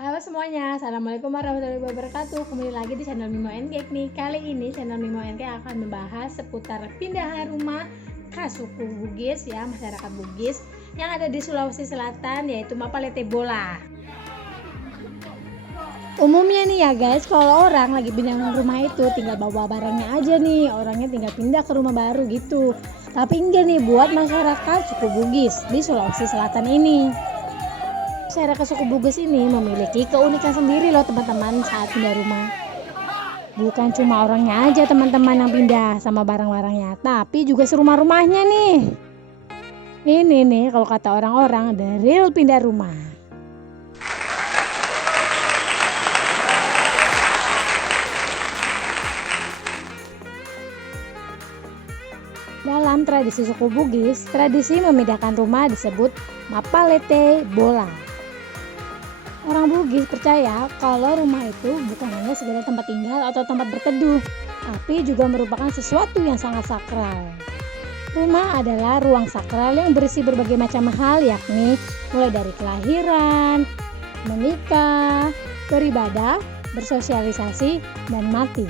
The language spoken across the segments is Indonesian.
Halo semuanya, Assalamualaikum warahmatullahi wabarakatuh. Kembali lagi di channel Mimo and Cake nih. Kali ini channel Mimo and Cake akan membahas seputar pindahan rumah khas suku Bugis ya, masyarakat Bugis yang ada di Sulawesi Selatan, yaitu Mapalete Bola. Umumnya nih ya guys, kalau orang lagi pindah rumah itu tinggal bawa barangnya aja nih, orangnya tinggal pindah ke rumah baru gitu. Tapi enggak nih buat masyarakat suku Bugis di Sulawesi Selatan ini. Masyarakat suku Bugis ini memiliki keunikan sendiri loh teman-teman saat pindah rumah. Bukan cuma orangnya aja teman-teman yang pindah sama barang-barangnya, tapi juga serumah-rumahnya nih. Ini nih kalau kata orang-orang the real pindah rumah. Dalam tradisi suku Bugis, tradisi memindahkan rumah disebut Mapalete Bola. Orang Bugis percaya kalau rumah itu bukan hanya sekedar tempat tinggal atau tempat berteduh, tapi juga merupakan sesuatu yang sangat sakral. Rumah adalah ruang sakral yang berisi berbagai macam hal, yakni mulai dari kelahiran, menikah, beribadah, bersosialisasi, dan mati.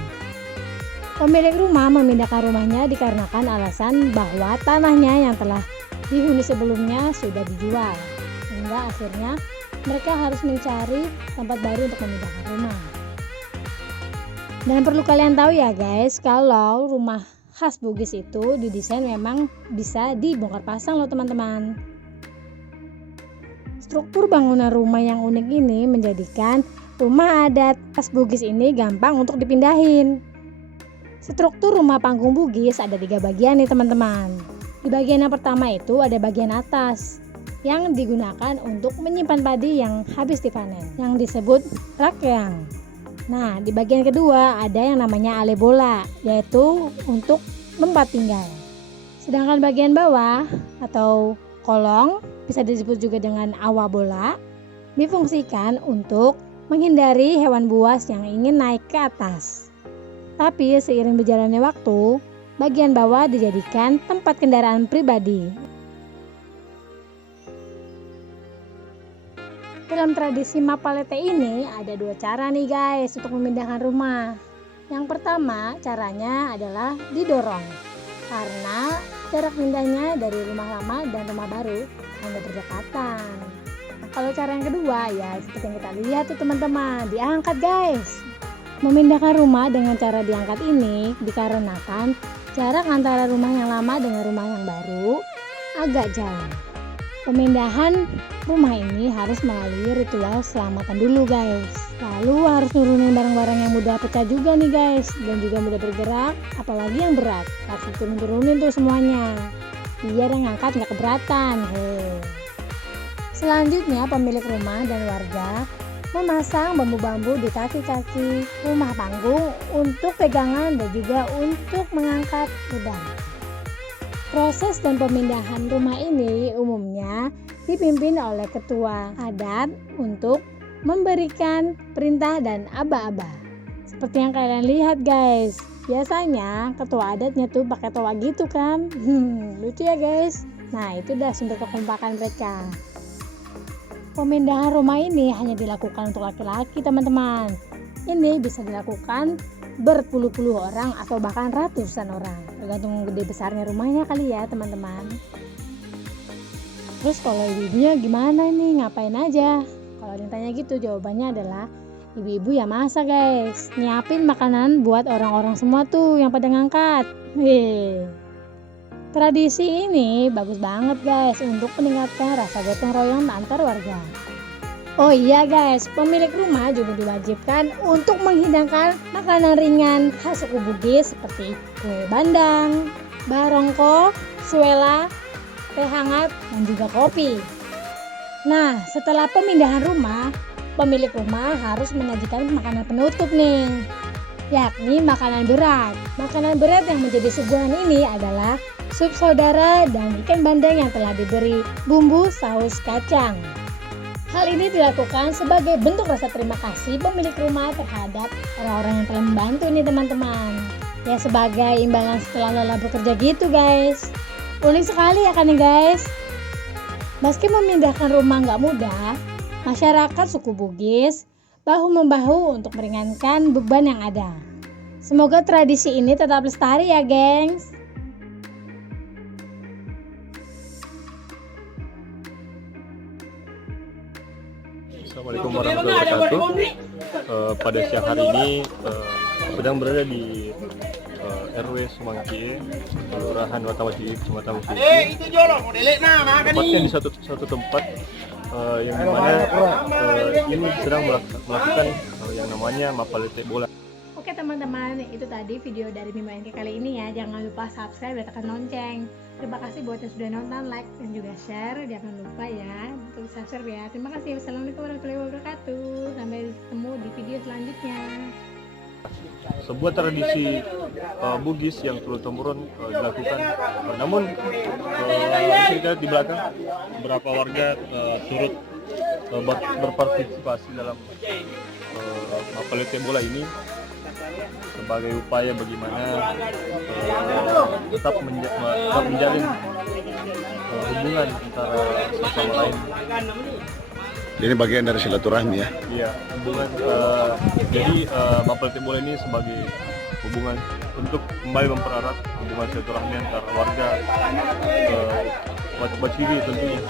Pemilik rumah memindahkan rumahnya dikarenakan alasan bahwa tanahnya yang telah dihuni sebelumnya sudah dijual, sehingga akhirnya mereka harus mencari tempat baru untuk memindahkan rumah. Dan perlu kalian tahu ya guys, kalau rumah khas Bugis itu didesain memang bisa dibongkar pasang loh teman-teman. Struktur bangunan rumah yang unik ini menjadikan rumah adat khas Bugis ini gampang untuk dipindahin. Struktur rumah panggung Bugis ada 3 bagian nih teman-teman. Di bagian yang pertama itu ada bagian atas yang digunakan untuk menyimpan padi yang habis dipanen, yang disebut rakyang. Nah, di bagian kedua ada yang namanya ale bola, yaitu untuk tempat tinggal. Sedangkan bagian bawah atau kolong, bisa disebut juga dengan awa bola, difungsikan untuk menghindari hewan buas yang ingin naik ke atas. Tapi seiring berjalannya waktu, bagian bawah dijadikan tempat kendaraan pribadi. Dalam tradisi Mapalete ini ada 2 cara nih guys untuk memindahkan rumah. Yang pertama caranya adalah didorong, karena jarak pindahnya dari rumah lama dan rumah baru hanya berdekatan. Nah, kalau cara yang kedua ya seperti yang kita lihat tuh teman-teman, diangkat guys. Memindahkan rumah dengan cara diangkat ini dikarenakan jarak antara rumah yang lama dengan rumah yang baru agak jauh. Pemindahan rumah ini harus melalui ritual selamatan dulu guys. Lalu harus nurunin barang-barang yang mudah pecah juga nih guys, dan juga mudah bergerak, apalagi yang berat. Harus turunin tuh semuanya, biar yang ngangkat nggak keberatan. Selanjutnya pemilik rumah dan warga memasang bambu-bambu di kaki-kaki rumah panggung untuk pegangan dan juga untuk mengangkat beban. Proses dan pemindahan rumah ini umumnya dipimpin oleh ketua adat untuk memberikan perintah dan aba-aba. Seperti yang kalian lihat guys, biasanya ketua adatnya tuh pakai toa gitu kan. Lucu ya guys. Nah, itu dah sumber kekompakan mereka. Pemindahan rumah ini hanya dilakukan untuk laki-laki teman-teman. Ini bisa dilakukan berpuluh-puluh orang atau bahkan ratusan orang, tergantung gede besarnya rumahnya kali ya teman-teman. Terus kalau ibu-ibunya gimana nih, ngapain aja? Kalau ditanya gitu jawabannya adalah ibu-ibu ya masak guys, nyiapin makanan buat orang-orang semua tuh yang pada ngangkat. Tradisi ini bagus banget guys untuk meningkatkan rasa gotong royong antar warga. Oh iya guys, pemilik rumah juga diwajibkan untuk menghidangkan makanan ringan khas suku Bugis seperti kue bandang, barongko, suela, teh hangat, dan juga kopi. Nah, setelah pemindahan rumah, pemilik rumah harus menyajikan makanan penutup nih, yakni makanan berat. Makanan berat yang menjadi suguhan ini adalah sup saudara dan ikan bandeng yang telah diberi bumbu saus kacang. Hal ini dilakukan sebagai bentuk rasa terima kasih pemilik rumah terhadap orang-orang yang telah membantu nih teman-teman. Ya sebagai imbalan setelah lelah bekerja gitu guys. Unik sekali ya kan nih guys. Meski memindahkan rumah nggak mudah, masyarakat suku Bugis bahu-membahu untuk meringankan beban yang ada. Semoga tradisi ini tetap lestari ya, gengs. Assalamualaikum warahmatullahi wabarakatuh. Pada siang hari ini sedang berada di RW Sumangkie, Kelurahan Watawati, Kecamatan Musisi. Tepatnya di satu tempat yang dimana ini sedang melakukan yang namanya mapalete bola. Oke teman-teman, itu tadi video dari Mima NK kali ini ya. Jangan lupa subscribe dan tekan lonceng. Terima kasih buat yang sudah nonton, like dan juga share. Jangan lupa ya untuk subscribe ya. Terima kasih. Wassalamualaikum warahmatullahi wabarakatuh. Sampai ketemu di video selanjutnya. Sebuah tradisi Bugis yang turun-temurun dilakukan. Namun kita di belakang beberapa warga turut berpartisipasi dalam mapalete bola ini sebagai upaya bagaimana tetap menjalin hubungan antara sesama lain. Ini bagian dari silaturahmi ya? Iya, hubungan. Jadi mapalete bola ini sebagai hubungan untuk kembali mempererat hubungan silaturahmi antara warga Baciri tentunya.